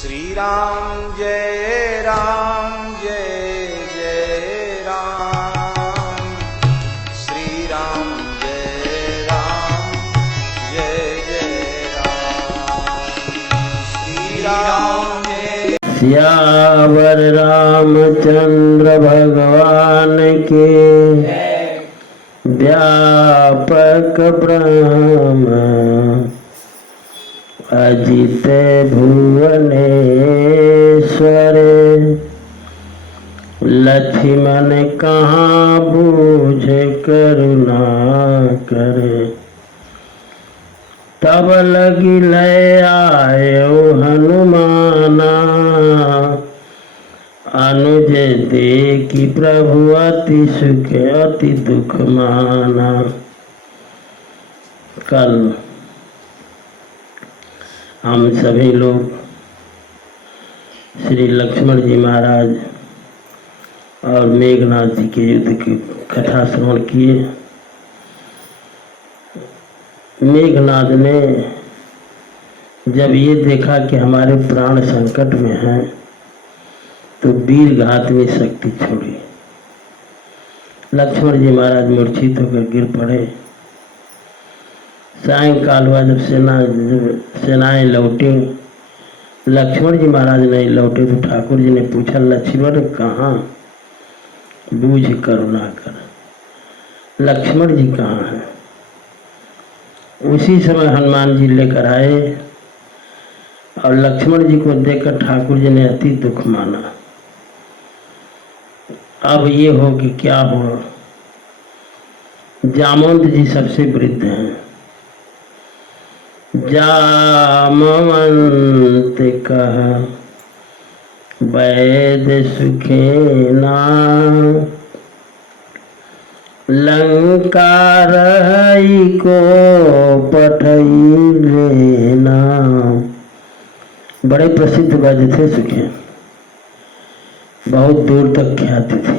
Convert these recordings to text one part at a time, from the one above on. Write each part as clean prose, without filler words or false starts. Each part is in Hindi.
श्री राम जय जय राम, श्री राम जय राम, श्री राम जय। सियावर रामचंद्र भगवान के व्यापक ब्रह्म अजित भुवनेश्वर, लक्ष्मण कहाँ बूझे करुणा करे, तब लगी लय आयो हनुमाना, अनुज देखी प्रभु अति सुख अति दुख माना। कल हम सभी लोग श्री लक्ष्मण जी महाराज और मेघनाथ जी के युद्ध की कथा श्रवण किए। मेघनाथ ने जब ये देखा कि हमारे प्राण संकट में हैं तो वीर घात में शक्ति छोड़ी। लक्ष्मण जी महाराज मूर्छित होकर गिर पड़े। सायंकाल हुआ जब सेनाएं लौटी, लक्ष्मण जी महाराज नहीं लौटे तो ठाकुर जी ने पूछा, लक्ष्मण कहाँ बूझ करुणा कर, लक्ष्मण जी कहाँ हैं? उसी समय हनुमान जी लेकर आए और लक्ष्मण जी को देखकर ठाकुर जी ने अति दुख माना। अब ये हो कि क्या हो, जामवंत जी सबसे वृद्ध हैं। जामवंत कहा वैद सुखेना, लंका रही को पठई लेना। बड़े प्रसिद्ध वैद्य थे सुखेन, बहुत दूर तक ख्याति थी।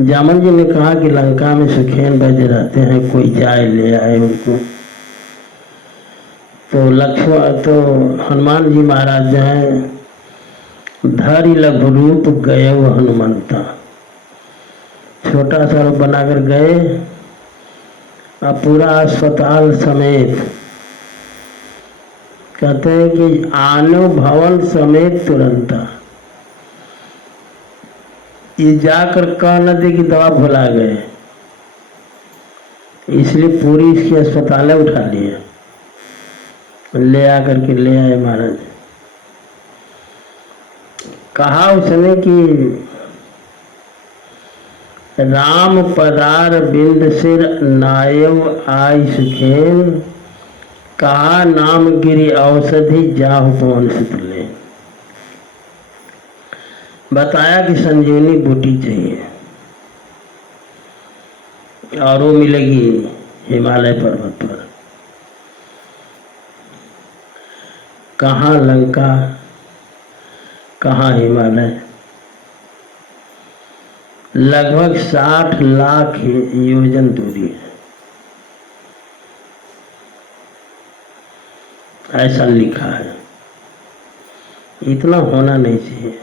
जामन जी ने कहा कि लंका में सुखेन वैद्य रहते हैं, कोई जाए ले आए उनको। तो हनुमान जी महाराज जो हैं, धरि लघु रूप गए वो हनुमंता, छोटा सा रूप बनाकर गए और पूरा अस्पताल समेत, कहते हैं कि आनो भवन समेत तुरंता, ये जाकर कह न दे कि दवा भुला गए, इसलिए पूरी इसकी अस्पतालें उठा लिए, ले आकर के ले आए महाराज। कहा उसने कि राम पदार बिंद सिर नायव आई सुखेन, कहा नाम गिरी औषधि जाहु पवन सुत ले। बताया कि संजीवनी बूटी चाहिए और वो मिलेगी हिमालय पर्वत पर। कहाँ लंका, कहाँ हिमालय, लगभग 60 लाख योजन दूरी है, ऐसा लिखा है। इतना होना नहीं चाहिए।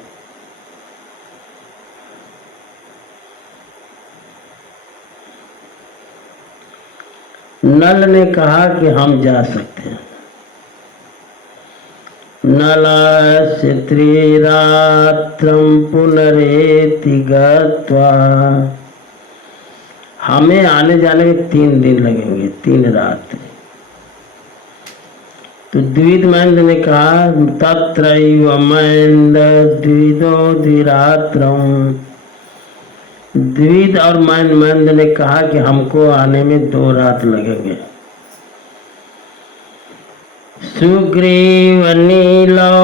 नल ने कहा कि हम जा सकते हैं। नलस्य त्रिरात्रं पुनरेति गत्वा, हमें आने जाने में 3 दिन लगेंगे, 3 रात। तो द्विविद महेंद्र ने कहा तत्रैव महेंद्र द्विदो द्विरात्रं, द्विविद और महेंद्र ने कहा कि हमको आने में 2 रात लगेंगे। सुग्रीव नीलो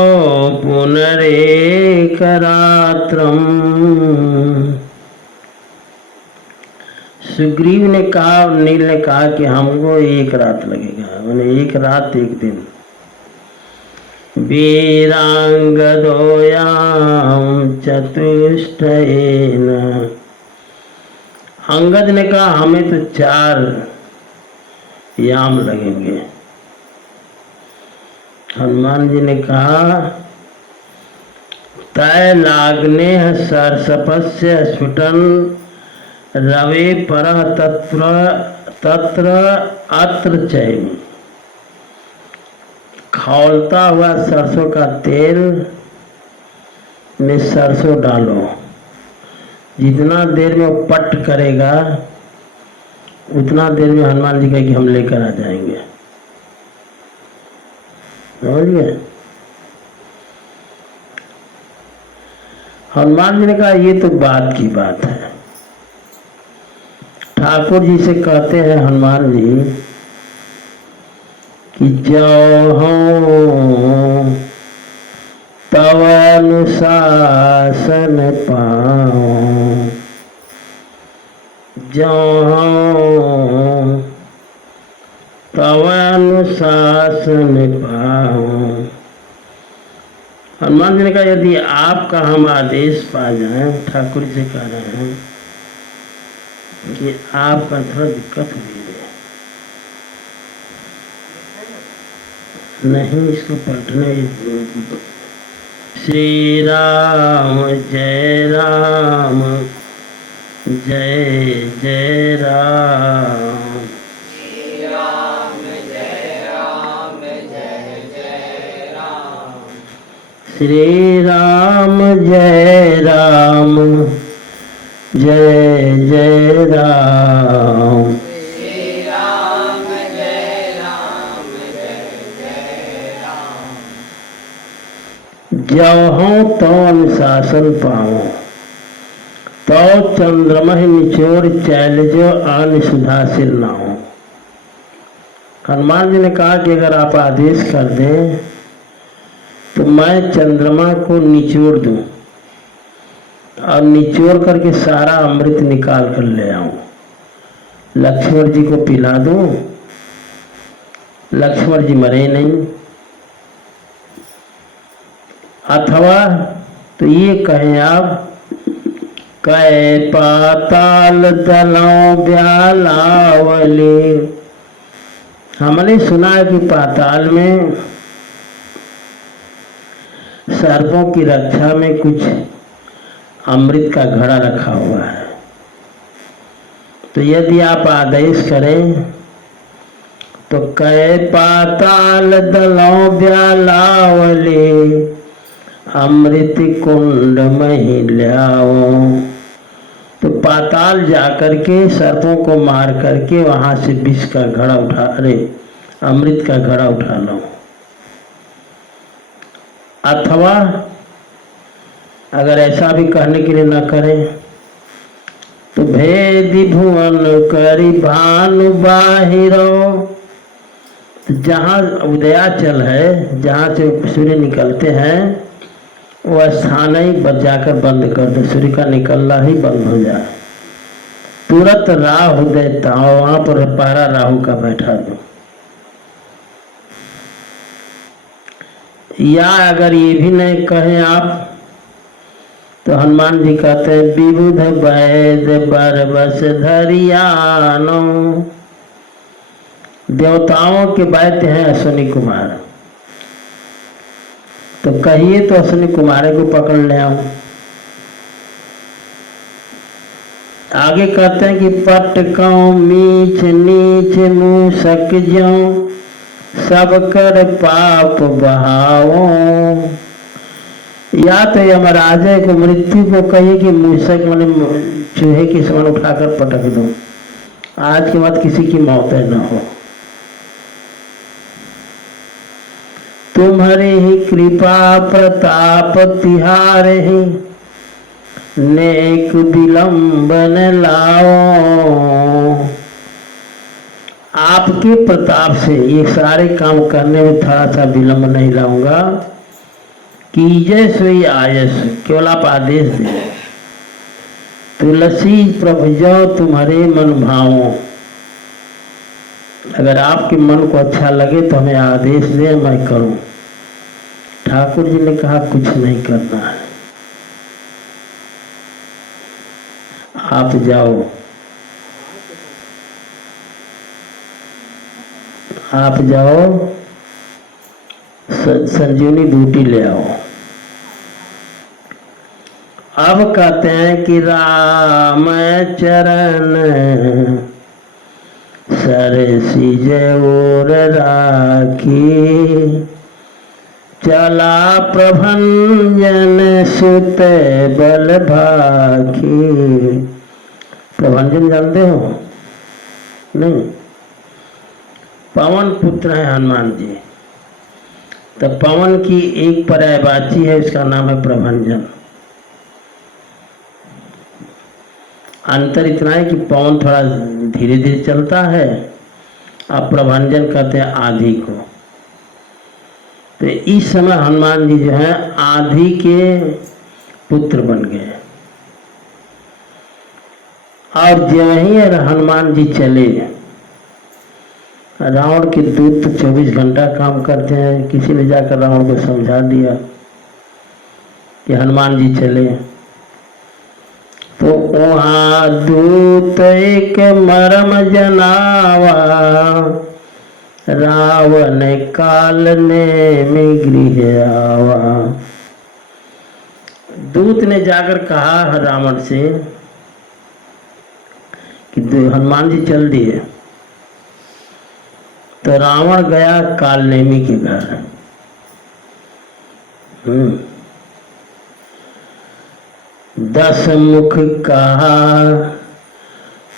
पुनरेक रात्रम, सुग्रीव ने कहा, नील ने कहा कि हमको 1 रात लगेगा, मैंने 1 रात 1 दिन। वीरांगदोयाम चतुष्टयेन, अंगद ने कहा हमें तो 4 याम लगेंगे। हनुमान जी ने कहा, तय लागने सरसपस्य स्फुटन रवे पर तत्र तत्र अत्र चैव। खौलता हुआ सरसों का तेल में सरसों डालो, जितना देर में वो पट करेगा उतना देर में हनुमान जी कहेंगे हम लेकर आ जाएंगे। समझ गए? हनुमान जी ने कहा ये तो बात की बात है। ठाकुर जी से कहते हैं हनुमान जी कि जो हूँ तव अनुशासन पाऊं, जो हूँ तव अनुशासन पाऊं। हनुमान जी ने कहा यदि आपका हम आदेश पा जाएं, ठाकुर जी कह रहे हैं कि आपका थोड़ा दिक्कत हुई है। नहीं, इसको पलटने। श्री राम जय राम जय जय राम। श्री राम जय राम जय जय राम। श्री राम जय राम जय जय राम। श्री राम जय राम जय जय राम। जब हूँ तो अनुशासन पाऊँ, तो चंद्रमह निचोर चैलजो आन सुधासिल ना हो। हनुमान जी ने कहा कि अगर आप आदेश कर दें तो मैं चंद्रमा को निचोड़ दूं और निचोड़ करके सारा अमृत निकाल कर ले आऊं, लक्ष्मण जी को पिला दूं, लक्ष्मण जी मरे नहीं। अथवा तो ये कहें आप, कै पाताल दलों ब्यालावली। हमने सुना है कि पाताल में सर्पों की रक्षा में कुछ अमृत का घड़ा रखा हुआ है। तो यदि आप आदेश करें तो कै पाताल दलों ब्यालावली, अमृत कुंड में लाओ। तो पाताल जाकर के सर्पों को मार करके वहां से विष का घड़ा उठा, अमृत का घड़ा उठा लो। अथवा अगर ऐसा भी कहने के लिए न करें तो भेदी भुवन करी भानु बाहिरो। जहाँ उदयाचल है, जहाँ से सूर्य निकलते हैं, वो स्थान ही बच जाकर बंद कर दो, सूर्य का निकलना ही बंद हो जाए। तुरंत राहु देता और वहां पर पारा राहु का बैठा दो। या अगर ये भी नहीं कहें आप तो हनुमान जी कहते हैं, विबुध वैद बरबस धरियानो। देवताओं के वैद्य हैं अश्विनी कुमार, तो कहिए तो अश्विनी कुमार को पकड़ ले आऊं। आगे कहते हैं कि पटकौ मीच नीच मूसक ज्यों, सब कर पाप बहाओ। या तो यमराजे को, मृत्यु को कहिए कि मूसक मैंने चूहे की समान उठाकर पटक दो, आज के बाद किसी की मौत न हो। तुम्हारे ही कृपा प्रताप तिहारे ही, नेक विलंबन लाओ। आपके प्रताप से ये सारे काम करने में थोड़ा सा विलंब नहीं लाऊंगा। कीजय सोई आयस, केवल आप आदेश दें। तुलसी प्रभु जो तुम्हारे मन भावों, अगर आपके मन को अच्छा लगे तो हमें आदेश दें, मैं करूं। ठाकुर जी ने कहा कुछ नहीं करना है, आप जाओ, आप जाओ, संजीवनी बूटी ले आओ। अब कहते हैं कि राम चरण सरसिज और राखी, चला प्रभंजन सुत बल भाखी। प्रभंजन जानते हो? नहीं। पवन पुत्र है हनुमान जी। तो पवन की एक पर्यायवाची है, इसका नाम है प्रभंजन। अंतर इतना है कि पवन थोड़ा धीरे धीरे चलता है, अब प्रभंजन कहते हैं आंधी को। तो इस समय हनुमान जी जो है आंधी के पुत्र बन गए। और जब ही हनुमान जी चले, रावण के दूत तो 24 घंटा काम करते हैं। किसी ने जाकर रावण को समझा दिया कि हनुमान जी चले, तो वहाँ दूत एक मरम जनावा, रावण काल ने में गृह आवा। दूत ने जाकर कहा रावण से कि हनुमान जी चल दिए। तो रावण गया कालनेमी के घर। दस मुख कहा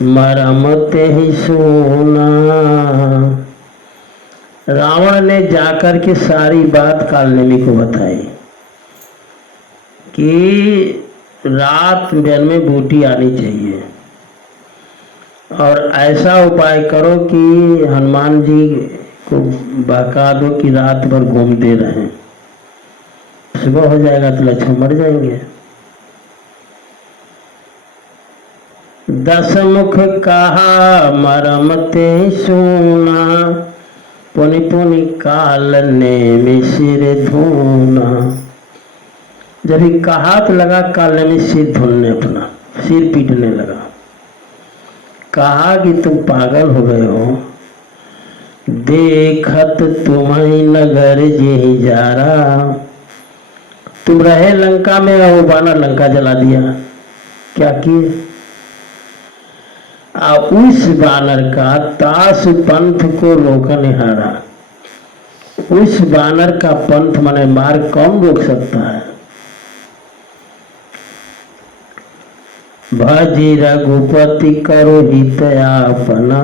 मरम ते ही सुना। रावण ने जाकर के सारी बात कालनेमी को बताई कि रात में बूटी आनी चाहिए और ऐसा उपाय करो कि हनुमान जी को बहका दो कि रात भर घूमते रहें, सुबह हो जाएगा तो लक्ष्मण मर जाएंगे। दस मुख कहा मरम ते सुना, पुनि पुनि काल ने में सिर धोना। जब ही कहा तो लगा काल ने में सिर धोने, अपना सिर पीटने लगा। कहा कि तुम पागल हो गए हो, देखत तुम्हें नगर जी जा रहा। तुम रहे लंका में और बानर लंका जला दिया। क्या किए? उस बानर का ताश पंथ को रोकने हारा। उस बानर का पंथ माने मार्ग कौन रोक सकता है? भजी रघुपति करो हित अपना।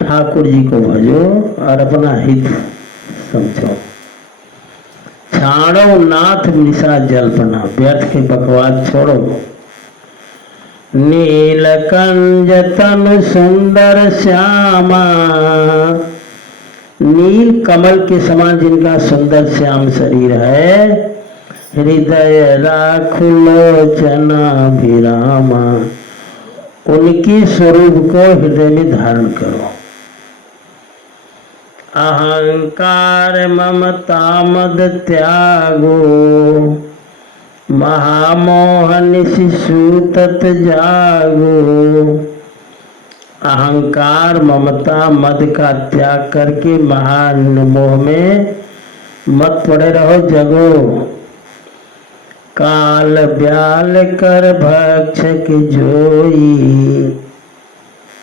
ठाकुर जी को भजो और अपना हित समझो। छाड़ो नाथ मिशा जल्पना, व्यर्थ के बकवास छोड़ो। नीलकंज तनु सुंदर श्यामा, नील कमल के समान जिनका सुंदर श्याम शरीर है, हृदय राखु लोचना विरामा, उनके स्वरूप को हृदय में धारण करो। अहंकार ममता मद त्यागो, महामोहन शिशु तत जागो। अहंकार ममता मद का त्याग करके महान मोह में मत पड़े रहो, जगो। काल ब्याल कर भक्षक जोई,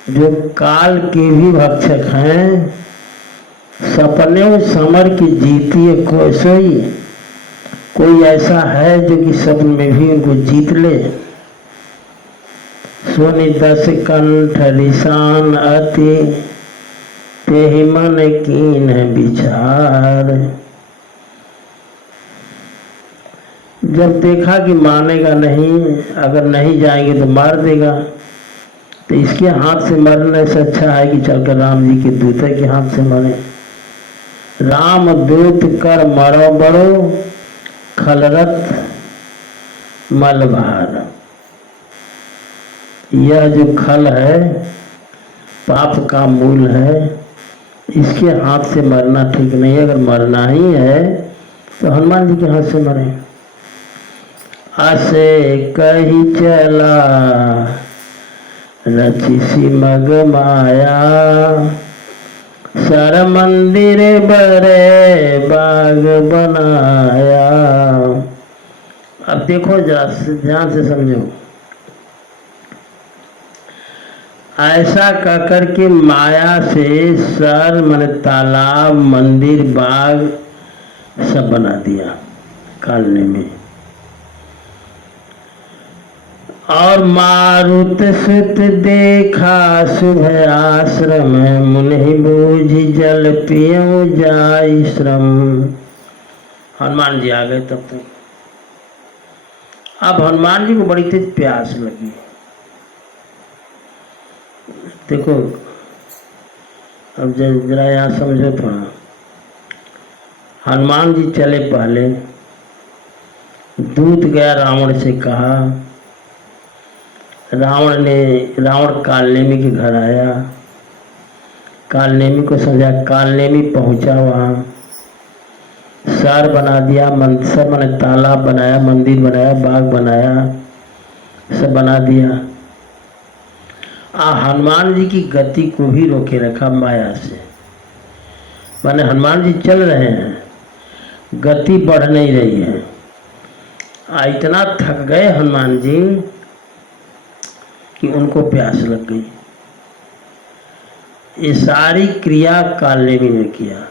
जो काल के भी भक्षक हैं। सपने समर की जीती कोई सोई, कोई ऐसा है जो कि सपन में भी उनको जीत ले। सोनी दस कंठ निशान अति, तेहि मन कीन विचार। जब देखा कि मानेगा नहीं, अगर नहीं जाएंगे तो मार देगा, तो इसके हाथ से मरने से अच्छा है कि चलकर राम जी के दूत के हाथ से मरे। राम दूत कर मरो बड़ो, खलरत मलभार। यह जो खल है पाप का मूल है, इसके हाथ से मरना ठीक नहीं है। अगर मरना ही है तो हनुमान जी के हाथ से मरे। असे कही चला रचि सी मग माया, सर मंदिर बड़े बाग बनाया। अब देखो जरा ध्यान से समझो। ऐसा कहकर के माया से सर मन तालाब मंदिर बाग सब बना दिया कालने में। और मारुत सुत देखा शुभ आश्रम मुनि बूझ जल पियो जाय श्रम। हनुमान जी आ गए तब तक। अब हनुमान जी को बड़ी तेज प्यास लगी। देखो अब जरा यहाँ समझो थोड़ा। हनुमान जी चले पहले, दूत गया रावण से कहा, रावण कालनेमी के घर आया, कालनेमी को समझा, कालनेमी पहुंचा, वहाँ सर बना दिया, सब मैंने तालाब बनाया, मंदिर बनाया, बाग बनाया, सब बना दिया। हनुमान जी की गति को भी रोके रखा माया से। माने हनुमान जी चल रहे हैं, गति बढ़ नहीं रही है। इतना थक गए हनुमान जी कि उनको प्यास लग गई। ये सारी क्रिया कालनेमी में किया।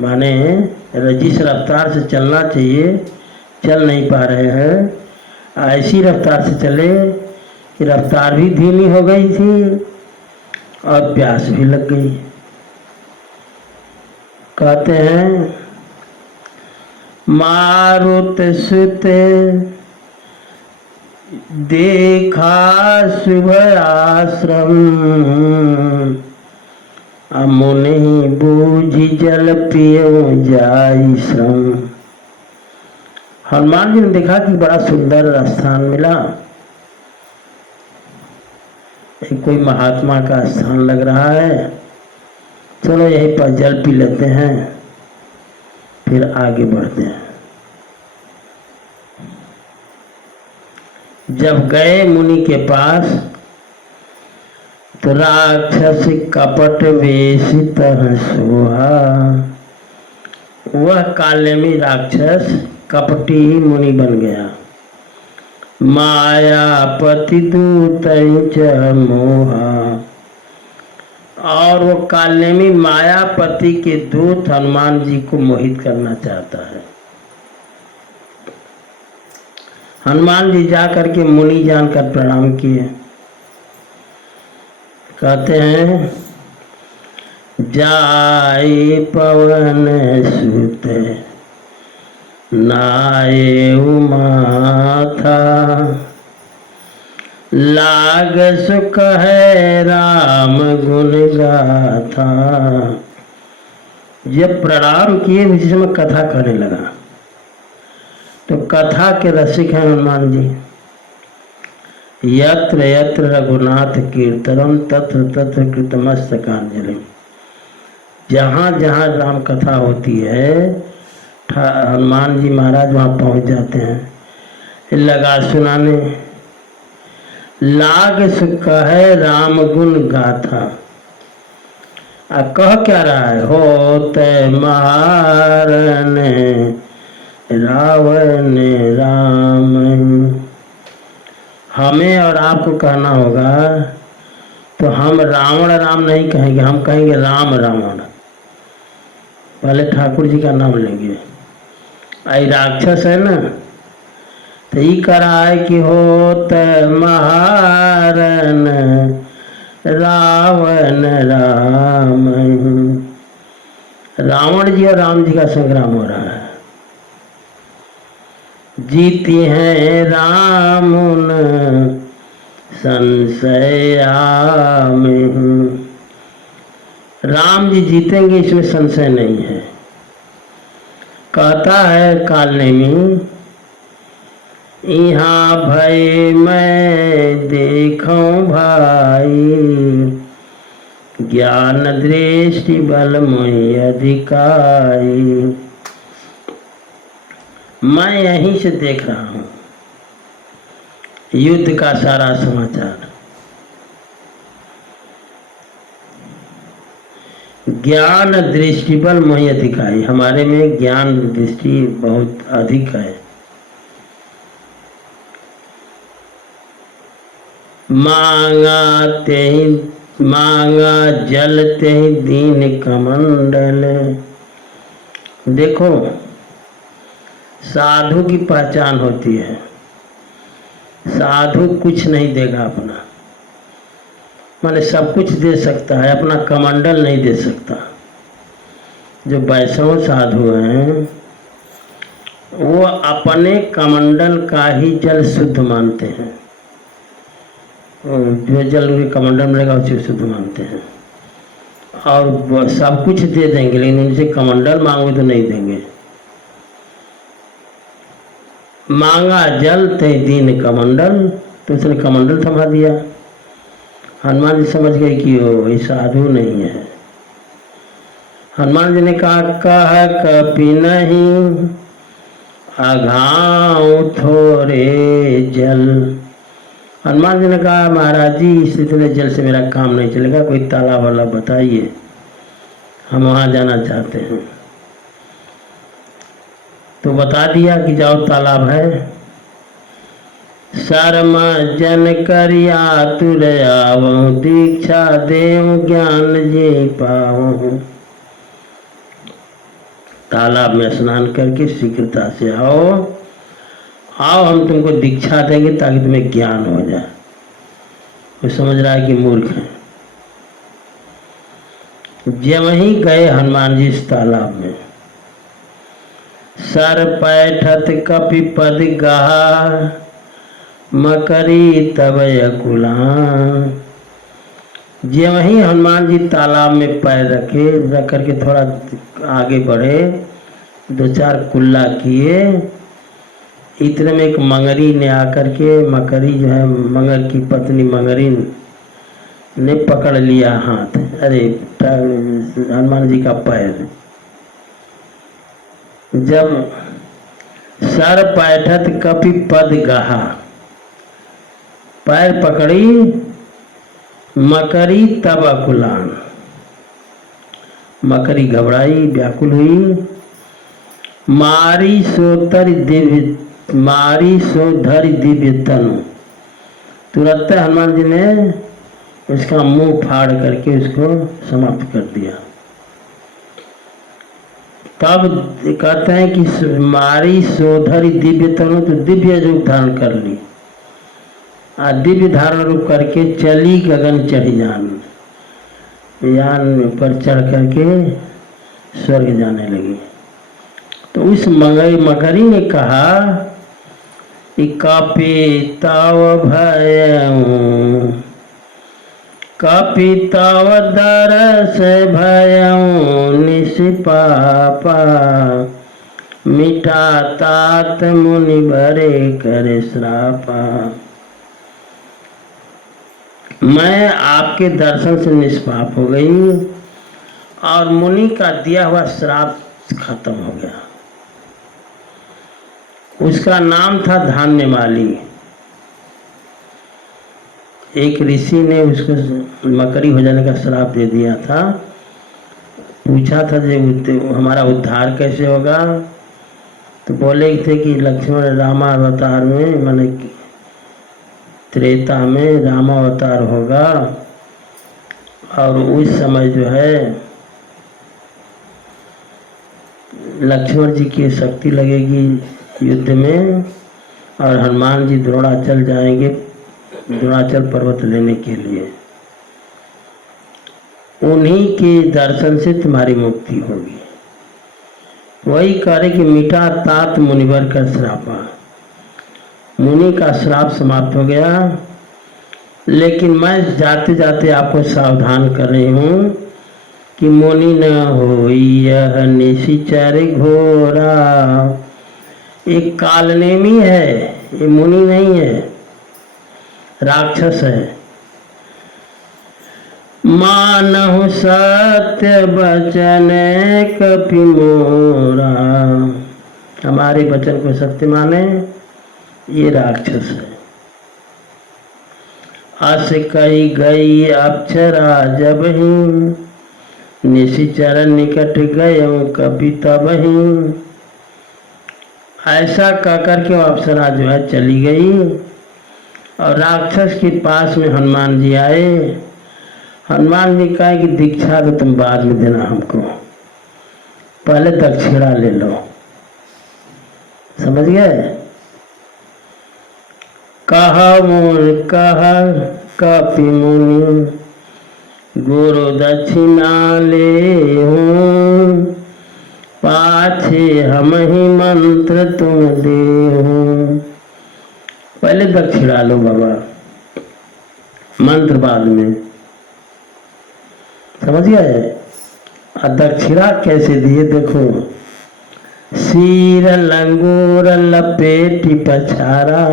माने जिस रफ्तार से चलना चाहिए चल नहीं पा रहे हैं, ऐसी रफ्तार से चले कि रफ्तार भी धीमी हो गई थी और प्यास भी लग गई। कहते हैं मारुत सुत देखा शुभ आश्रम मुनि बूझ जल पियो जाय श्रम। हनुमान जी ने देखा कि बड़ा सुंदर स्थान मिला, कोई महात्मा का स्थान लग रहा है, चलो यहीं पर जल पी लेते हैं, फिर आगे बढ़ते हैं। जब गए मुनि के पास तो राक्षस कपट वेश तरह सोहा। वह कालनेमी राक्षस कपटी मुनि बन गया। मायापति दूत मोहा। और वो कालनेमी मायापति के दूत हनुमान जी को मोहित करना चाहता है। हनुमान जी जा करके मुनि जानकर प्रणाम किए। कहते हैं जाए पवन सुत नाये माथा लाग सुख है राम गुण गाथा। जब प्रणाम किए उसी समय कथा करने लगा। तो कथा के रसिक हैं हनुमान जी। यत्र यत्र रघुनाथ कीर्तनम तत्र तत्र कृतमस्तकांजलि। जहाँ जहाँ राम कथा होती है हनुमान जी महाराज वहाँ पहुँच जाते हैं लगा सुनाने। लाग सुख है राम गुण गाथा। कह क्या रहा है, होते मारन रावण राम। हमें और आपको कहना होगा तो हम रावण राम नहीं कहेंगे, हम कहेंगे राम रावण। पहले ठाकुर जी का नाम लेंगे। आई राक्षस है ना, तो ये कह रहा है कि होत महारन रावण राम। रावण जी और राम जी का संग्राम हो रहा है। जीती हैं राम संशया में। राम जी जीतेंगे इसमें संशय नहीं है। कहता है कालनेमी यहाँ भय मैं देखूं भाई ज्ञान दृष्टि बल मोहि अधिकारी। मैं यहीं से देख रहा हूँ युद्ध का सारा समाचार। ज्ञान दृष्टि बल मोहि अधिकाई, हमारे में ज्ञान दृष्टि बहुत अधिक है। मांगा जल ते दीन कमंडल। देखो, साधु की पहचान होती है, साधु कुछ नहीं देगा अपना, माने सब कुछ दे सकता है, अपना कमंडल नहीं दे सकता। जो वैष्णव साधु हैं वो अपने कमंडल का ही जल शुद्ध मानते हैं, जो जल उनके कमंडल में रहेगा उसे शुद्ध मानते हैं, और वो सब कुछ दे देंगे, लेकिन उनसे कमंडल मांगो तो नहीं देंगे। मांगा जल ते दीन कमंडल, तो उसने कमंडल थमा दिया। हनुमान जी समझ गए कि वो ये साधु नहीं है। हनुमान जी ने कहा, कह कपि नहीं अघाऊं थोरे जल। हनुमान जी ने कहा, महाराज जी इस इतने जल से मेरा काम नहीं चलेगा, कोई तालाब वाला बताइए, हम वहाँ जाना चाहते हैं। तो बता दिया कि जाओ तालाब है। शर्म जन करिया तुर आवहु, दीक्षा देव ज्ञान जी पावहु। तालाब में स्नान करके शीघ्रता से आओ, हम तुमको दीक्षा देंगे ताकि तुम्हें ज्ञान हो जाए। वो समझ रहा है कि मूर्ख है। जब ही गए हनुमान जी इस तालाब में, सर पैठत कपि पद गहा, मकरी तब अकुला। जब ही हनुमान जी तालाब में पैर रख करके थोड़ा आगे बढ़े, दो चार कुल्ला किए, इतने में एक मंगरी ने आकर के, मकरी जो है मंगर की पत्नी मंगरी ने पकड़ लिया हाथ, अरे हनुमान जी का पैर। जब सर पैठत कपि पद गहा, पैर पकड़ी, मकरी तब अकुलान, मकरी घबराई, व्याकुल हुई। मारी सो धरि दिव्य तनु, तुरंत हनुमान जी ने उसका मुंह फाड़ करके उसको समाप्त कर दिया। तब कहते हैं कि मारी सो धरि दिव्य तनु, तो दिव्य रूप धारण कर ली, दिव्य धारण रूप करके चली गगन चढ़ी जान, यान पर चढ़ करके स्वर्ग जाने लगी। तो उस मकरी ने कहा कि कापी तव भयऊं, कापी तव दरस भयऊं, निष्पापा मिटा तात मुनि भरे करे श्रापा। मैं आपके दर्शन से निष्पाप हो गई और मुनि का दिया हुआ श्राप खत्म हो गया। उसका नाम था धान्यमाली। एक ऋषि ने उसको मकरी हो जाने का श्राप दे दिया था। पूछा था जो हमारा उद्धार कैसे होगा, तो बोले थे कि लक्ष्मण रामावतार में, माने त्रेता में रामावतार होगा, और उस समय जो है लक्ष्मण जी की शक्ति लगेगी युद्ध में, और हनुमान जी द्रोणाचल जाएंगे, द्रोणाचल पर्वत लेने के लिए। उन्हीं के दर्शन से तुम्हारी मुक्ति होगी। वही करे कि मिटा तात मुनिवर का श्रापा, मुनि का श्राप समाप्त हो गया। लेकिन मैं जाते जाते आपको सावधान कर रही हूँ कि मुनि न हो यह निशिचर घोरा। एक कालनेमी है, ये मुनि नहीं है, राक्षस है। मानहु सत्य वचन कपि मोरा, हमारे वचन को सत्य माने, ये राक्षस है। अस कही गई अप्सरा जब ही, निशिचर निकट गयो कविता बही। ऐसा कहकर के अप्सरा जो है चली गई और राक्षस के पास में हनुमान जी आए। हनुमान जी कहा कि दीक्षा तो तुम बाद में देना हमको, पहले दक्षिणा ले लो। समझ गए? कहा मुनि कहा कपि मुनि गुरु दक्षिणा ले हूँ, पाछे हम ही मंत्र तुम दे हूँ। पहले दक्षिणा लो बाबा, मंत्र बाद में। समझ गए? और दक्षिणा कैसे दिए देखो, सिर लंगूर लपेटी पछारा,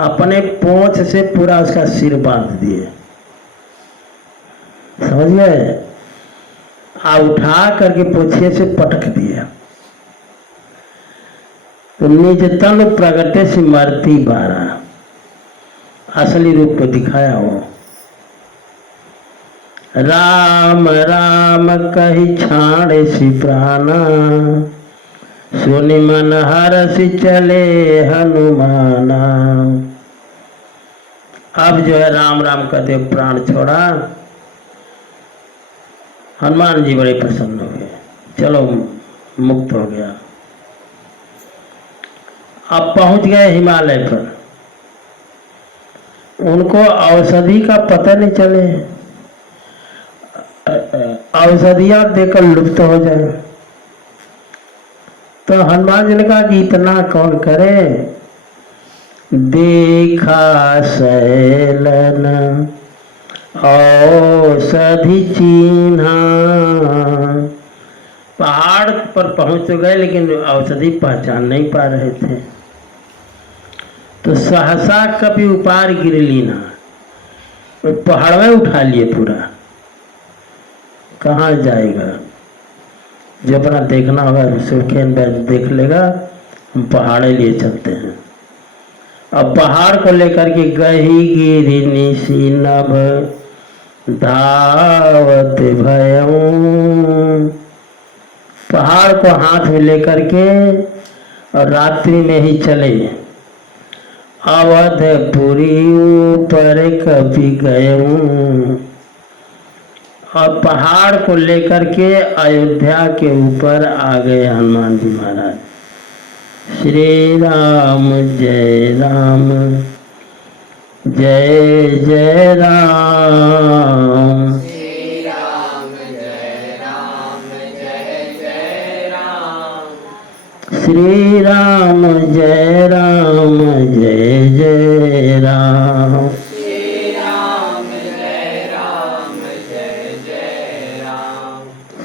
अपने पोंछ से पूरा उसका सिर बांध दिए। समझ गए? आ उठा करके पोछिए से पटक दिया। तो निज तन प्रगटे से मरती बारा, असली रूप को दिखाया वो। राम राम कही छाड़े सी प्राणा, सुनि मन हरसि चले हनुमाना। अब जो है राम राम कहते प्राण छोड़ा। हनुमान जी बड़े प्रसन्न हो गए, चलो मुक्त हो गया। अब पहुंच गए हिमालय पर, उनको औषधि का पता नहीं चले, औषधियां देकर लुप्त हो जाए। तो हनुमान जी ने कहा कि इतना कौन करे, देखा शैलन औषधि चिन्हा। पहाड़ पर पहुंच तो गए लेकिन औषधि पहचान नहीं पा रहे थे। तो सहसा कभी उपार गिर लीना, पहाड़ में उठा लिए पूरा। कहाँ जाएगा, जो अपना देखना होगा सुखेन देख लेगा, हम पहाड़े लिए चलते हैं। अब पहाड़ को लेकर के गही गिरी निशी नभ धावत भयऊ। पहाड़ को हाथ में लेकर के और रात्रि में ही चले अवधपुरी ऊपर कभी गयऊ। और पहाड़ को लेकर के अयोध्या के ऊपर आ गए हनुमान जी महाराज। श्री राम जय राम जय जय राम। श्री राम जय राम जय जय राम। श्री राम जय राम जय जय राम। श्री राम जय राम जय जय राम।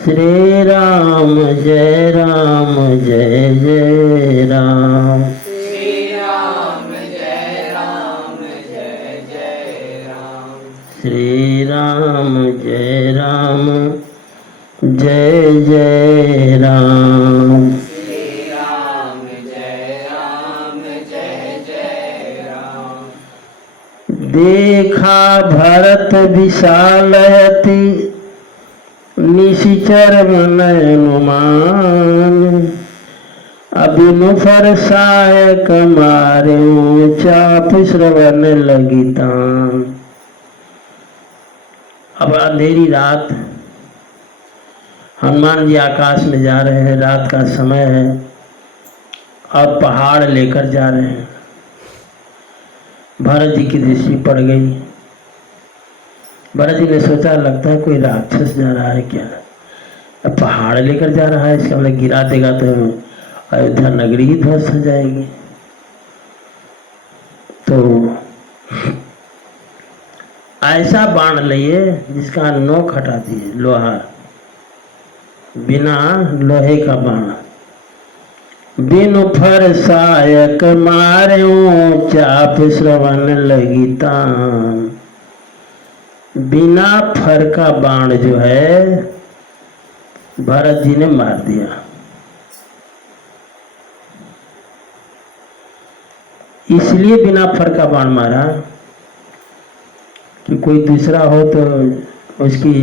श्री राम जय राम जय जय राम। श्री राम जय राम जय जय राम। श्री राम जय राम जय जय राम। श्री राम जय राम जय जय राम। देखा भरत विशालयति निशिचर नयनुमान। अभिनु फरसायक मारे चाप श्रवण लगितान। अब अंधेरी रात, हनुमान जी आकाश में जा रहे हैं, रात का समय है और पहाड़ लेकर जा रहे हैं। भरत जी की दृष्टि पड़ गई। भरत जी ने सोचा लगता है कोई राक्षस जा रहा है क्या, अब पहाड़ लेकर जा रहा है, इसका मतलब गिरा देगा तो अयोध्या नगरी ही ध्वस्त हो जाएगी। तो ऐसा बाण लिए जिसका नोक हटा दिए, लोहा, बिना लोहे का बाण। बिनु फरसायक मार्यो चाप श्रवण लगितान। बिना फर का बाण जो है भरत जी ने मार दिया। इसलिए बिना फर का बाण मारा कि कोई दूसरा हो तो उसकी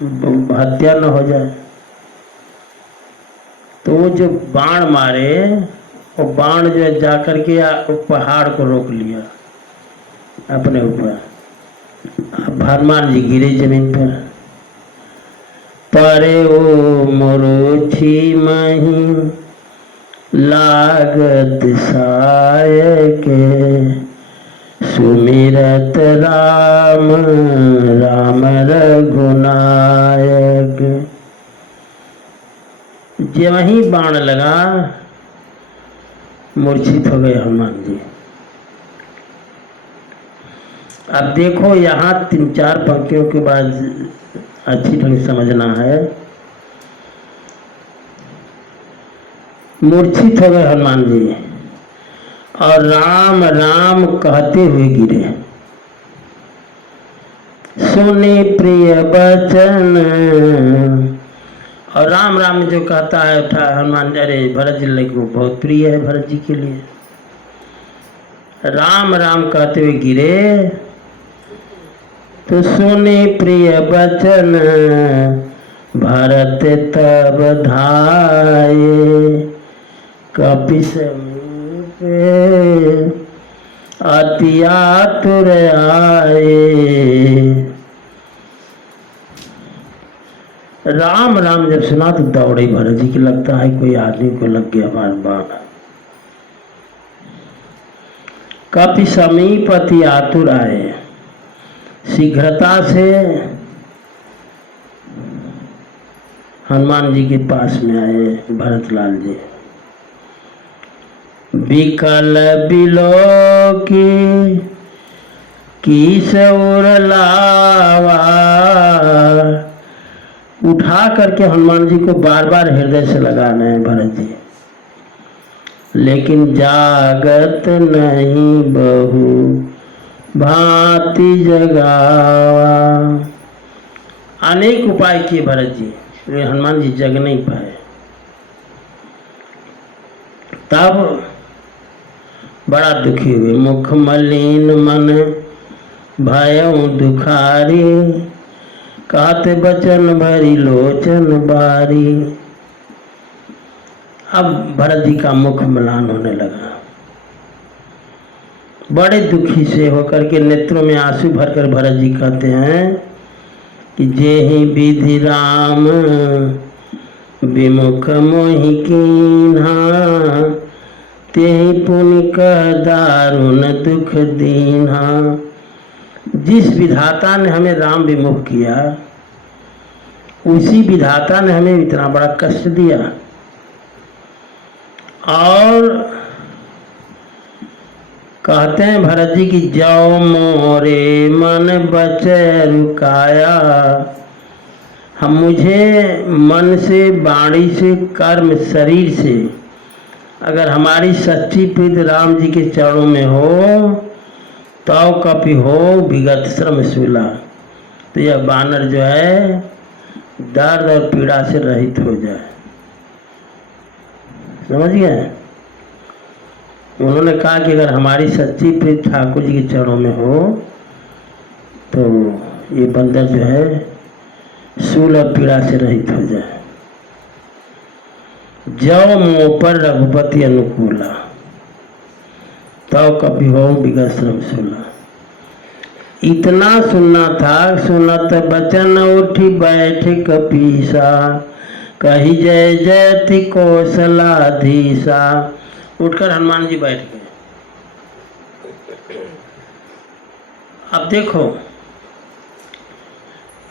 हत्या न हो जाए। तो वो जो बाण मारे, वो बाण जो है जाकर के पहाड़ को रोक लिया अपने ऊपर। अब हनुमान जी गिरे जमीन पर। परे ओ मोरोछी मही लागत साय के, सुमिरत राम राम रघुनायक। जब वही बाण लगा, मूर्छित हो गए हनुमान जी। अब देखो यहाँ 3-4 पंक्तियों के बाद अच्छी ढंग से समझना है। मूर्छित हो गए हनुमान जी और राम राम कहते हुए गिरे। सुने प्रिय बचन, और राम राम जो कहता है उठा हनुमान, अरे भरत जी को बहुत प्रिय है, भरत जी के लिए राम राम कहते हुए गिरे। तो सुने प्रिय बचन भरत तब धाये, कपि समीप अति आतुर आए। राम राम जब सुना तो दौड़े भरत जी की, लगता है कोई आदमी को लग गया हमारा बाण। कपि समीप अति आतुर आए, शीघ्रता से हनुमान जी के पास में आए भरतलाल जी। विकल बिलोकी किस ओर लावा, उठा करके हनुमान जी को बार बार हृदय से लगाना है भरत जी। लेकिन जागत नहीं बहु भांति जगावा। अनेक उपाय किए भरत जी, हनुमान जी जग नहीं पाए। तब बड़ा दुखी हुए। मुख मलिन मन भयउ दुखारी, कहते बचन भरी लोचन बारी। अब भरत जी का मुख मलान होने लगा। बड़े दुखी से होकर के नेत्रों में आंसू भरकर भरत जी कहते हैं कि जेहि विधि राम विमुख मोहि कीन्हा, तेहि पुनि कह दारुण दुख दीन्हा। जिस विधाता ने हमें राम विमुख किया, उसी विधाता ने हमें इतना बड़ा कष्ट दिया। और कहते हैं भरत जी की जाओ मोरे मन बचे रुकाया। हम मुझे मन से, वाणी से, कर्म, शरीर से अगर हमारी सच्ची प्रीति राम जी के चरणों में हो तो कपि हो विगत श्रम शूला। तो यह बानर जो है दर्द और पीड़ा से रहित हो जाए। समझ गए? उन्होंने कहा कि अगर हमारी सच्ची प्रीति ठाकुर जी के चरणों में हो तो ये बंदर जो है शूल और पीड़ा से रहित हो जाए। जौ मुँह पर रघुपति अनुकूला, तब कभी हो विगत श्रम शूला। इतना सुनना था। सुनत बचन उठी बैठ कपीसा, कही जय जयति कौशलाधीशा। उठकर हनुमान जी बैठ गए। अब देखो,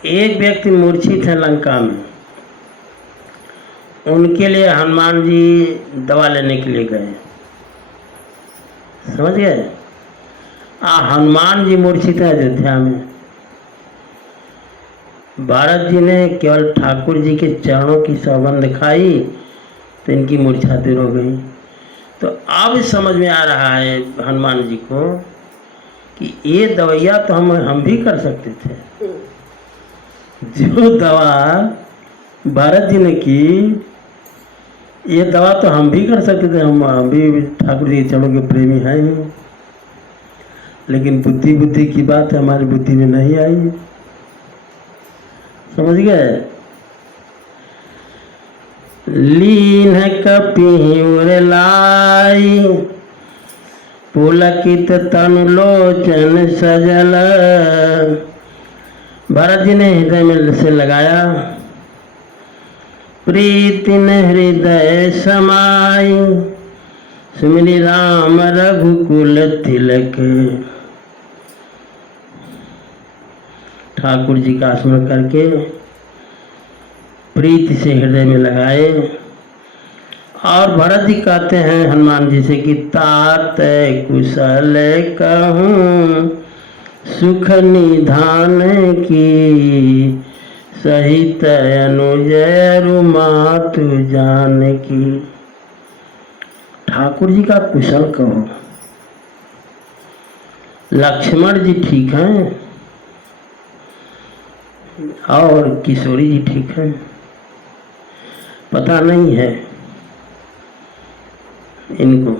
एक व्यक्ति मूर्छित है लंका में, उनके लिए हनुमान जी दवा लेने के लिए गए। समझ गए? हनुमान जी मूर्छित है अयोध्या में। भारत जी ने केवल ठाकुर जी के चरणों की सौगंध खाई तो इनकी मूर्छा दूर हो गई। तो अब समझ में आ रहा है हनुमान जी को कि ये दवाइयाँ तो हम भी कर सकते थे। जो दवा भारत जी ने की, ये दवा तो हम भी कर सकते थे। हम भी ठाकुर जी के चरणों के प्रेमी हैं ही। लेकिन बुद्धि की बात है, हमारी बुद्धि में नहीं आई। समझ गए। लीन कपियुर लाई, पुलकित तनु लोचन सजल। भरत जी ने हृदय में से लगाया, प्रीति न हृदय समाई, सुमिरि राम रघुकुल तिलक। ठाकुर जी का स्मरण करके प्रीति से हृदय में लगाए। और भरत जी कहते हैं हनुमान जी से कि तात कुशल कहूँ सुख निधान की, सहित अनुज रुमातु जानकी। ठाकुर जी का कुशल कहो। लक्ष्मण जी ठीक हैं और किशोरी जी ठीक हैं, पता नहीं है इनको।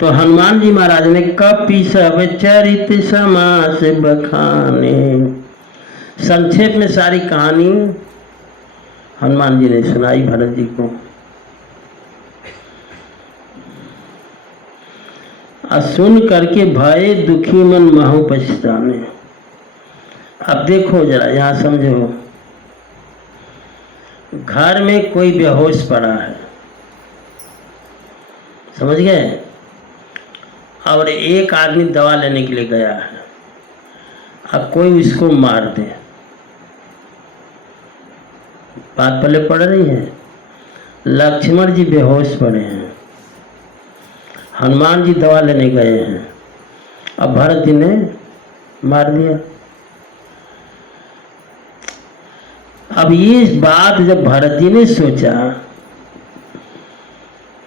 तो हनुमान जी महाराज ने कपि सब चरित समास बखाने, संक्षेप में सारी कहानी हनुमान जी ने सुनाई भरत जी को। सुन करके भय दुखी मन महु पछताने। अब देखो जरा, यहाँ समझो, घर में कोई बेहोश पड़ा है, समझ गए, और एक आदमी दवा लेने के लिए गया है, अब कोई उसको मार दे, बात पहले पड़ रही है। लक्ष्मण जी बेहोश पड़े हैं, हनुमान जी दवा लेने गए हैं, अब भरत जी ने मार दिया। अब ये बात जब भरत जी ने सोचा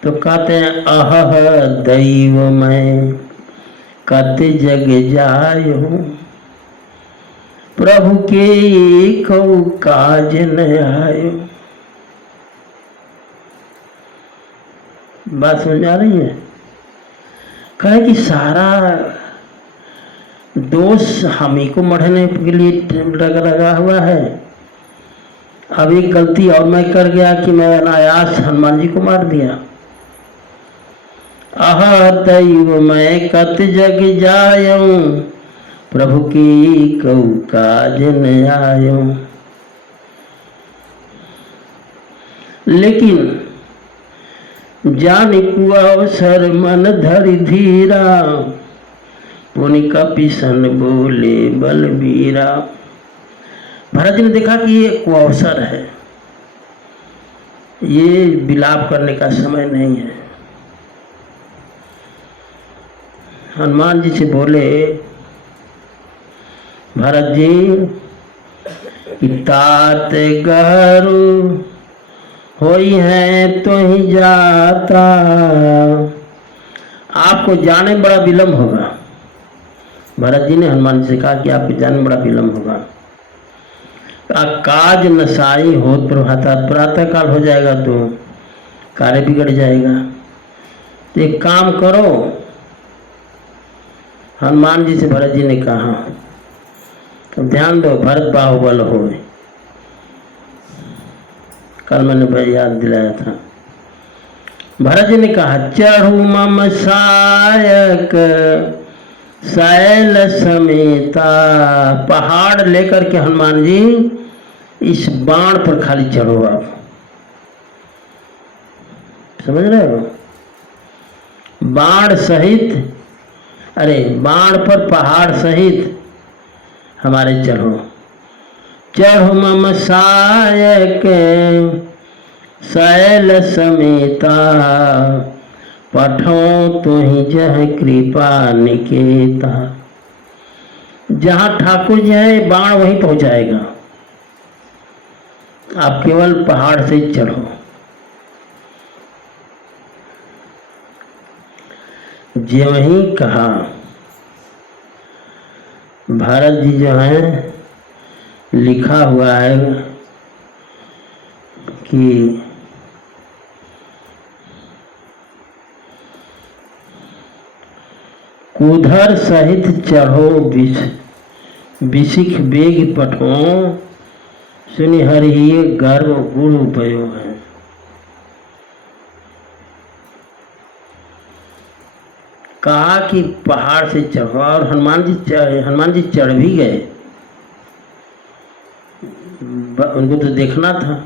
तो कहते हैं, अह दैव मैं कत जग जायो, प्रभु के कऊ काज न आयो। बात समझ आ रही है। कहे कि सारा दोष हम ही को मढ़ने के लिए लगा हुआ है। अब एक गलती और मैं कर गया कि मैं अनायास हनुमान जी को मार दिया। आहा दैव मैं कत जग जायूं, प्रभु की कऊ काज न आयूं। लेकिन जान अवसर मन धरि धीरा, पुनि कपिसन बोले बलबीरा। भरत जी ने देखा कि ये को अवसर है, ये विलाप करने का समय नहीं है। हनुमान जी से बोले, भरत जी तात गहरू होई है तो ही जाता, आपको जाने में बड़ा विलम्ब होगा। भरत जी ने हनुमान जी से कहा कि आपको जाने में बड़ा विलम्ब होगा। काज नसाई होत प्रभाता, प्रातः काल हो जाएगा तो कार्य बिगड़ जाएगा। तो एक काम करो, हनुमान जी से भरत जी ने कहा, तो ध्यान दो, भरत बाहुबल हो। कल मैंने याद दिलाया था। भरत जी ने कहा, चढ़ू मम सायक शैल समेता। पहाड़ लेकर के हनुमान जी इस बाण पर खाली चढ़ो। आप समझ रहे हो, बाण सहित, अरे बाण पर पहाड़ सहित हमारे चढ़ो। चढ़ो मम सायक शैल समेता, पठो तो ही जह कृपा निकेता। जहां ठाकुर जी है बाण वहीं पहुंचाएगा, आप केवल पहाड़ से ही चढ़ो। जी वहीं कहा, भारत जी जो है लिखा हुआ है कि कुधर सहित चढ़ो विष विशिख वेग पठो सुनि हरि गर्व गुरु भयो है। कहा कि पहाड़ से चढ़ो, और हनुमान जी चढ़ भी गए। उनको तो देखना था,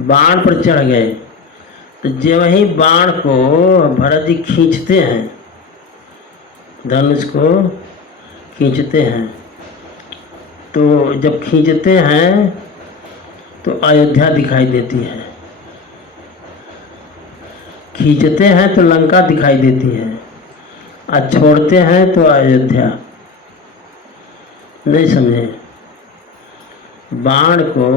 बाण पर चढ़ गए। तो जब वही बाण को भरत जी खींचते हैं, धनुष को खींचते हैं, तो जब खींचते हैं तो अयोध्या दिखाई देती है, खींचते हैं तो लंका दिखाई देती है, और छोड़ते हैं तो अयोध्या। नहीं समझे? बाण को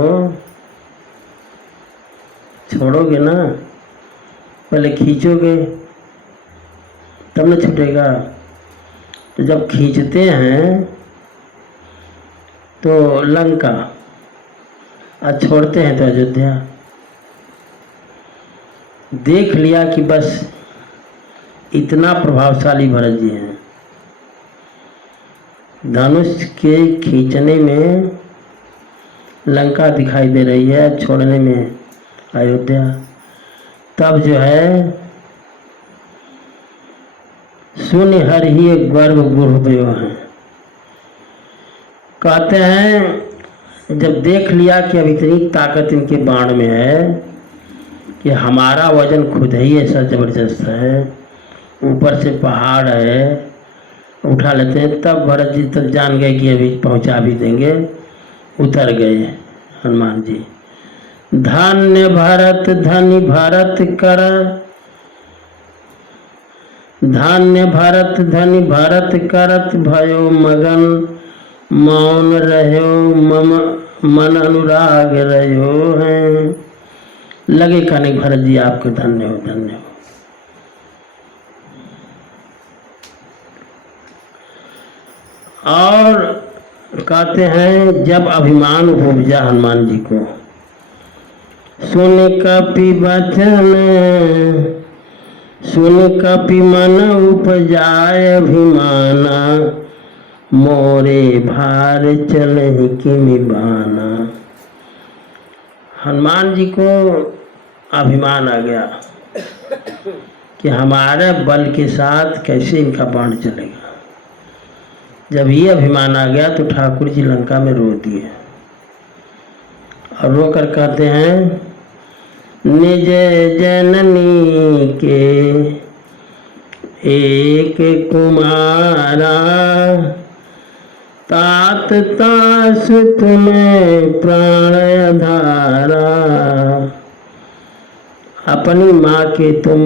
छोड़ोगे ना, पहले खींचोगे तब न छूटेगा। तो जब खींचते हैं तो लंका, और छोड़ते हैं तो अयोध्या। देख लिया कि बस इतना प्रभावशाली भरत जी हैं। धनुष के खींचने में लंका दिखाई दे रही है, छोड़ने में अयोध्या। तब जो है सुनि हरि गर्व गुरु भयो है। कहते हैं जब देख लिया कि अब इतनी ताकत इनके बाण में है कि हमारा वजन खुद ही ऐसा जबरदस्त है, ऊपर से पहाड़ है, उठा लेते हैं। तब भरत जी तब जान गए कि अभी पहुंचा भी देंगे, उतर गए हनुमान जी। धन्य भरत धनि भरत कर, धन्य भरत धनि भरत करत भयो मगन, मौन रहो मम मन अनुराग रहो हैं। लगे कहने भरत जी आपके धन्य हो, धन्य हो। और कहते हैं जब अभिमान उपजा हनुमान जी को, सुन कपि वचन, सुन कपि मन उपजाय अभिमाना, मोरे भार चलहि किमि बाना। हनुमान जी को अभिमान आ गया कि हमारे बल के साथ कैसे इनका बाण चलेगा। जब ये अभिमान आ गया तो ठाकुर जी लंका में रो दिए, और रो कर कहते हैं निज जननी के एक कुमारा, तात तास तुम्हें प्राण आधारा। अपनी माँ के तुम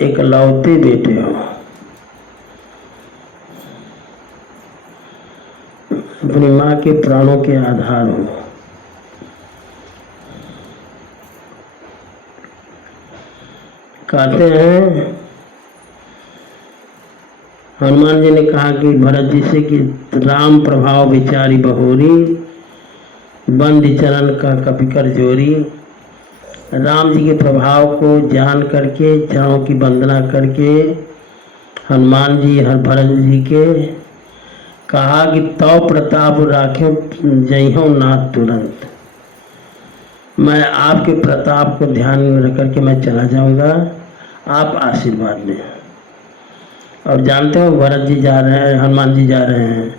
एक लौते बेटे हो, अपनी माँ के प्राणों के आधार हो। कहते हैं हनुमान जी ने कहा कि भरत जी से कि राम प्रभाव विचारी बहोरी, बंद चरण का कपिकर जोरी। राम जी के प्रभाव को जान करके, चरणों की वंदना करके हनुमान जी हर भरत जी के कहा कि तौ प्रताप राख्यो जइहो नाथ तुरंत। मैं आपके प्रताप को ध्यान में रख करके मैं चला जाऊंगा, आप आशीर्वाद दें। और जानते हो भरत जी जा रहे हैं, हनुमान जी जा रहे हैं,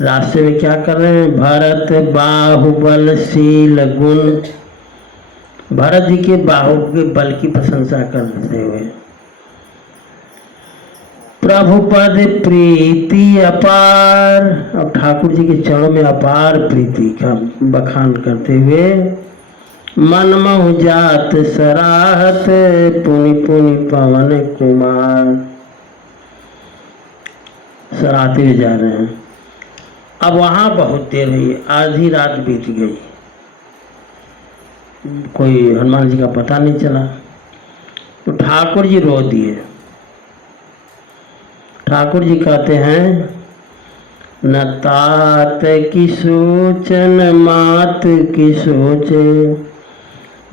रास्ते में क्या कर रहे हैं? भरत बाहुबलशील गुण, भरत जी के बाहु के बल की प्रशंसा करते हुए प्रभु पद प्रीति अपार। अब ठाकुर जी के चरणों में अपार प्रीति का बखान करते हुए मन महु जात सराहत, पुनि पुनि पवन कुमार। सराहते हुए जा रहे हैं। अब वहां बहुत देर हुई, आधी रात बीत गई, कोई हनुमान जी का पता नहीं चला। तो ठाकुर जी रो दिए। ठाकुर जी कहते हैं न तात की सोच न मात की सोचे,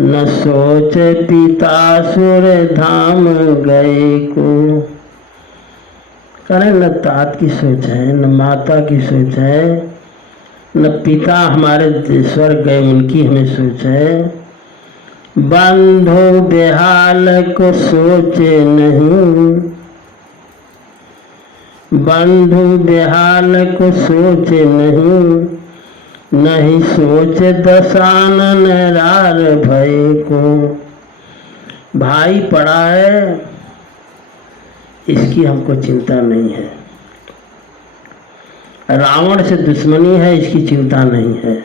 न सोच पिता सुर धाम गए को। करें न तात की सोच है, न माता की सोच है, न पिता हमारे स्वर्ग गए उनकी हमें सोच है। बंधु बेहाल को सोचे नहीं, बंधु बेहाल को सोचे नहीं, नहीं सोचे दशानन रार भय को। भाई पड़ा है इसकी हमको चिंता नहीं है, रावण से दुश्मनी है इसकी चिंता नहीं है।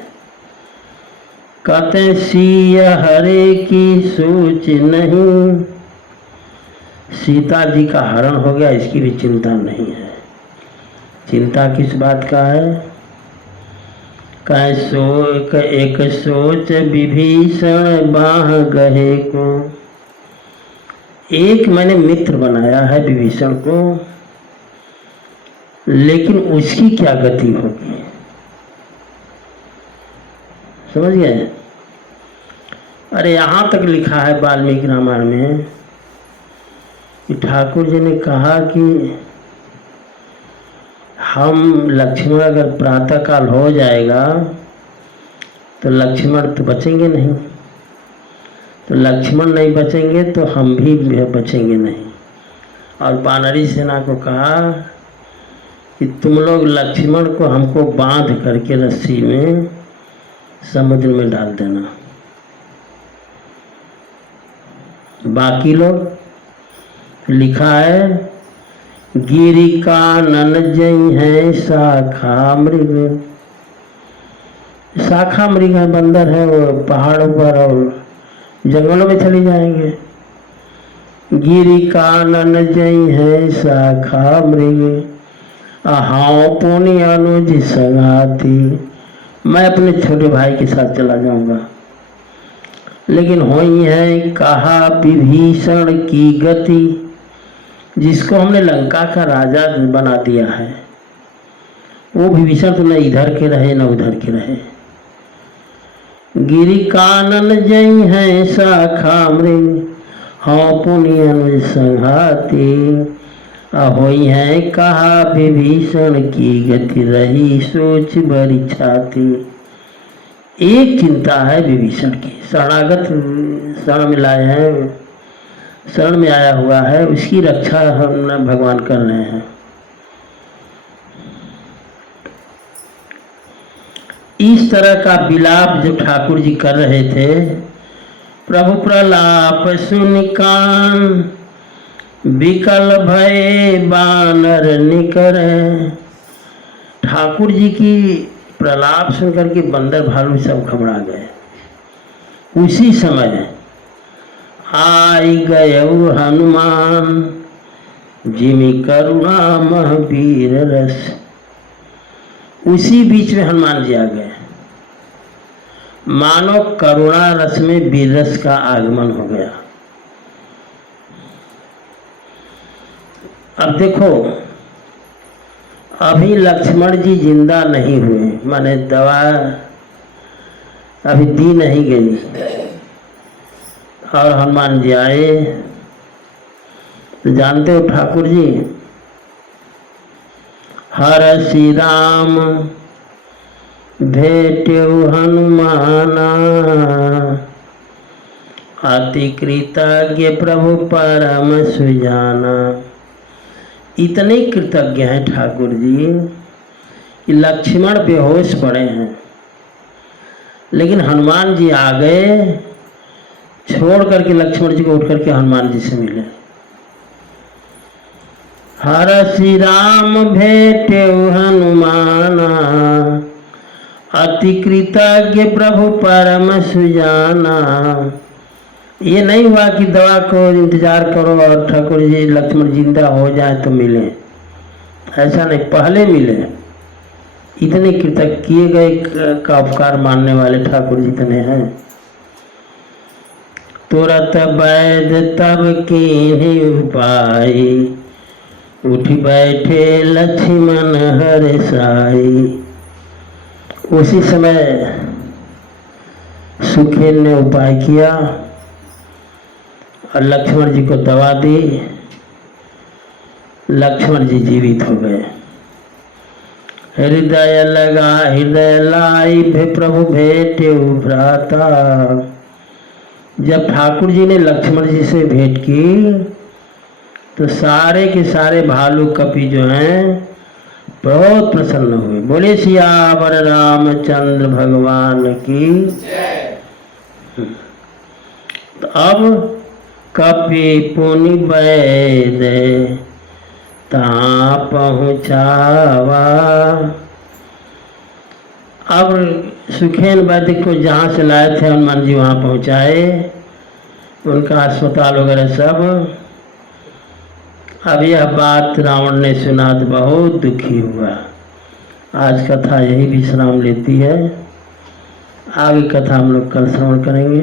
कहते सिय हरे की सोच नहीं, सीता जी का हरण हो गया इसकी भी चिंता नहीं है। चिंता किस बात का है? कह एक सोच विभीषण बाह गहे को। एक मैंने मित्र बनाया है विभीषण को, लेकिन उसकी क्या गति होगी? समझ गए? अरे यहाँ तक लिखा है वाल्मीकि रामायण में कि ठाकुर जी ने कहा कि हम लक्ष्मण अगर प्रातः काल हो जाएगा तो लक्ष्मण तो बचेंगे नहीं, तो लक्ष्मण नहीं बचेंगे तो हम भी बचेंगे नहीं। और वानरी सेना को कहा कि तुम लोग लक्ष्मण को हमको बांध करके रस्सी में समुद्र में डाल देना, बाकी लोग लिखा है गिरी कानन जई है शाखा मृग। शाखा मृग है, बंदर है, वो पहाड़ों पर और जंगलों में चले जाएंगे। गिरी कानन जई है शाखा मृग, अहाओ पुनि अनुज संगाती। मैं अपने छोटे भाई के साथ चला जाऊंगा, लेकिन होई है कहा विभीषण की गति। जिसको हमने लंका का राजा बना दिया है वो विभीषण तो न इधर के रहे न उधर के रहे। गिरी कानन जई है शाखा मृग, हाँ पुनि अनुज संघाती। होई है कहा विभीषण की गति, रही सोच बड़ी छाती। एक चिंता है विभीषण की, शरणागत शरण में लाए हैं, शरण में आया हुआ है, उसकी रक्षा हम भगवान कर रहे हैं। इस तरह का विलाप जो ठाकुर जी कर रहे थे, प्रभु प्रलाप सुन कान, विकल भय बानर निकर। ठाकुर जी की प्रलाप सुनकर के बंदर भालू सब घबरा गए। उसी समय आई गए हनुमान, जिमि करुणा महावीर रस। उसी बीच में हनुमान जी आ गए, मानो करुणा रस में वीर रस का आगमन हो गया। अब देखो, अभी लक्ष्मण जी जिंदा नहीं हुए, माने दवा अभी दी नहीं गई, और हनुमान जी आए। तो जानते हो ठाकुर जी, हर श्री राम भेट्यु हनुमाना, अति कृतज्ञ प्रभु परम सुजाना। इतने कृतज्ञ हैं ठाकुर जी कि लक्ष्मण बेहोश पड़े हैं, लेकिन हनुमान जी आ गए, छोड़ करके लक्ष्मण जी को उठ करके हनुमान जी से मिले। हर श्री राम भेट्यु हनुमाना, अति कृतज्ञ प्रभु परम सुजाना। ये नहीं हुआ कि दवा को इंतजार करो और ठाकुर जी लक्ष्मण जिंदा हो जाए तो मिले, ऐसा नहीं, पहले मिले। इतने कृतज्ञ किए गए का उपकार मानने वाले ठाकुर जी इतने हैं। तुरत वैद तब कीन्ही उपाय, उठ बैठे लक्ष्मण हर्षाई। उसी समय सुखेल ने उपाय किया और लक्ष्मण जी को दवा दी लक्ष्मण जी जीवित हो गए। हृदय लगा हृदय लाई भे प्रभु भेटे भ्राता। जब ठाकुर जी ने लक्ष्मण जी से भेंट की तो सारे के सारे भालू कपि जो हैं बहुत प्रसन्न हुए। बोले सियावर रामचंद्र भगवान की। तो अब कपि पुनि बैद तहाँ पहुँचावा। अब सुखेन वैद्य को जहाँ से लाए थे हनुमान जी वहाँ पहुँचाए, उनका अस्पताल वगैरह सब। अब यह बात रावण ने सुना तो बहुत दुखी हुआ। आज कथा यही विश्राम लेती है, आगे कथा हम लोग कल श्रवण करेंगे।